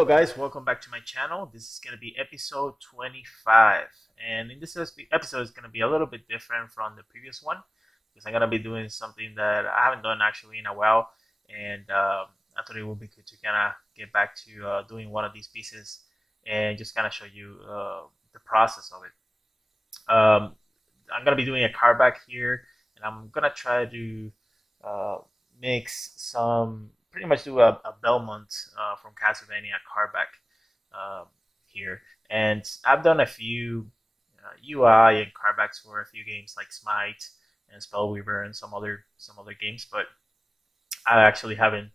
Hello guys, welcome back to my channel. This is going to be episode 25, and in this episode is going to be a little bit different from the previous one because I'm going to be doing something that I haven't done actually in a while, and I thought it would be good to kind of get back to doing one of these pieces and just kind of show you the process of it. I'm going to be doing a card back here, and I'm going to try to uh, mix some, pretty much do a Belmont from Castlevania Cardback here. And I've done a few UI and cardbacks for a few games like Smite and Spellweaver and some other games, but I actually haven't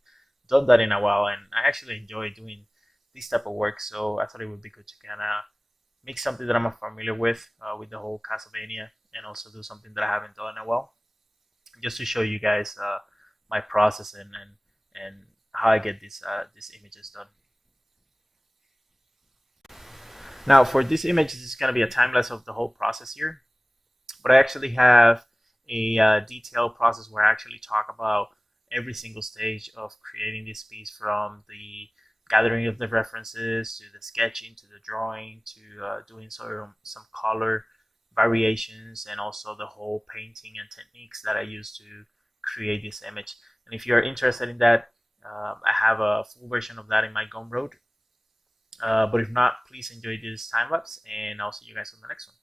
done that in a while, and I actually enjoy doing this type of work. So I thought it would be good to kind of make something that I'm familiar with the whole Castlevania, and also do something that I haven't done in a while, just to show you guys my process and how I get these images done. Now for this image, this is going to be a time lapse of the whole process here, but I actually have a detailed process where I actually talk about every single stage of creating this piece, from the gathering of the references to the sketching to the drawing to doing some color variations, and also the whole painting and techniques that I use to create this image. And if you're interested in that, I have a full version of that in my GUMROAD. But if not, please enjoy this time lapse, and I'll see you guys on the next one.